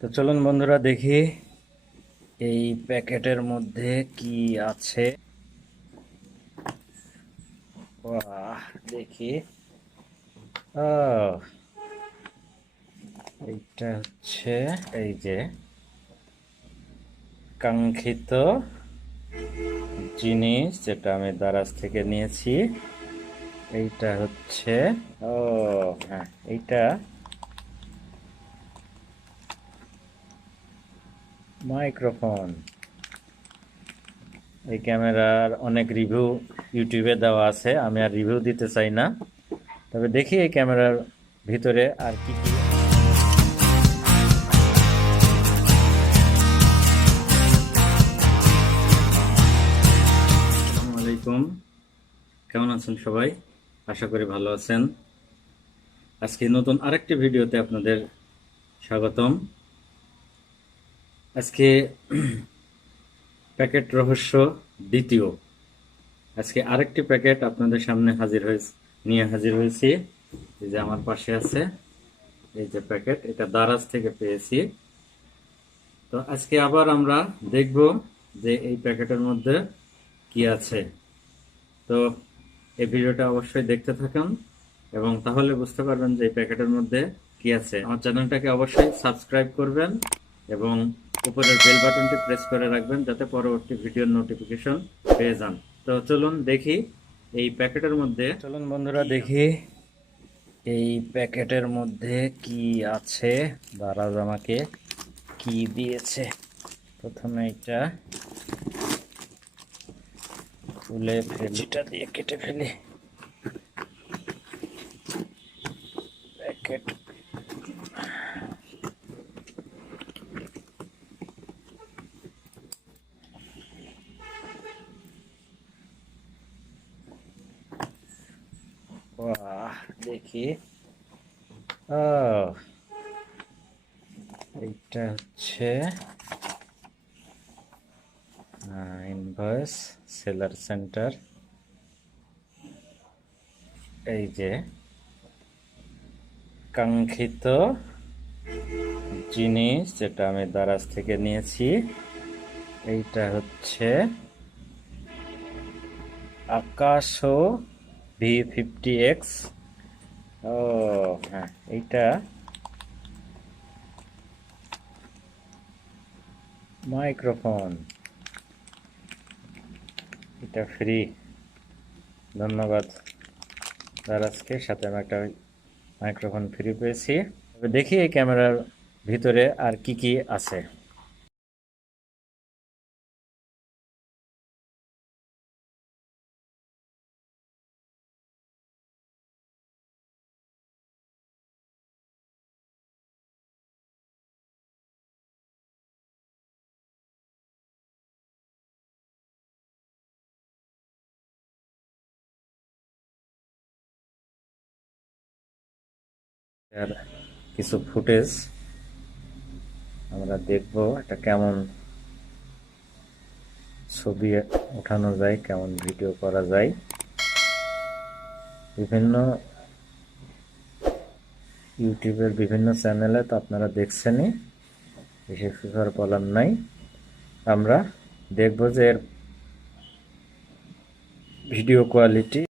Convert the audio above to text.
তো চলুন বন্ধুরা দেখি এই প্যাকেটের মধ্যে কি আছে। বাহ, দেখি। ও, এইটা হচ্ছে এই যে কাঙ্ক্ষিত জিনিস যেটা আমি দারাজ থেকে নিয়েছি। এইটা হচ্ছে, ও হ্যাঁ, এইটা মাইক্রোফোন। এই ক্যামেরার অনেক রিভিউ ইউটিউবে দেওয়া আছে, আমি আর রিভিউ দিতে চাই না। তবে দেখি এই ক্যামেরার ভিতরে আর কি কি। আসসালামু আলাইকুম, কেমন আছেন সবাই? আশা করি ভালো আছেন। আজকে নতুন আরেকটি ভিডিওতে আপনাদের স্বাগতম। আজকে প্যাকেট রহস্য দ্বিতীয়। আজকে আরেকটি প্যাকেট আপনাদের সামনে নিয়ে হাজির হয়েছি। এই যে আমার পাশে আছে এই যে প্যাকেট, এটা দারাজ থেকে পেয়েছি। তো আজকে আবার আমরা দেখব যে এই প্যাকেটের মধ্যে কি আছে। তো এই ভিডিওটা অবশ্যই দেখতে থাকুন এবং তাহলে বুঝতে পারবেন যে এই প্যাকেটের মধ্যে কি আছে। আমার চ্যানেলটাকে অবশ্যই সাবস্ক্রাইব করবেন এবং উপরের বেল বাটনটি প্রেস করে রাখবেন যাতে পরবর্তী ভিডিওর নোটিফিকেশন পেয়ে যান। তো চলুন দেখি এই প্যাকেটের মধ্যে। চলুন বন্ধুরা দেখি এই প্যাকেটের মধ্যে কি আছে। দারাজ আমাকে কি দিয়েছে। প্রথমে এটা খুলে ফেলিটা দিয়ে কেটে ফেলি। প্যাকেট, বাহ, দেখি। ও, এইটা হচ্ছে ইনভয়েস সেলার সেন্টার। এই যে কাঙ্ক্ষিত জিনিস যেটা আমি দারাজ থেকে নিয়েছি, এইটা হচ্ছে akaso v50x। ও হ্যাঁ, এইটা মাইক্রোফোন। এটা ফ্রি, ধন্যবাদ দারাজকে। সাথে আমি একটা মাইক্রোফোন ফ্রি পেয়েছি। তবে দেখি এই ক্যামেরার ভিতরে আর কি কি আছে। আর কিছু ফুটেজ আমরা দেখব, এটা কেমন ছবি ওঠানো যায়, কেমন ভিডিও করা যায়। বিভিন্ন ইউটিউবের বিভিন্ন চ্যানেলে তো আপনারা দেখছেনই, বিশেষ কিছু আর বলার নাই। আমরা দেখব যে এর ভিডিও কোয়ালিটি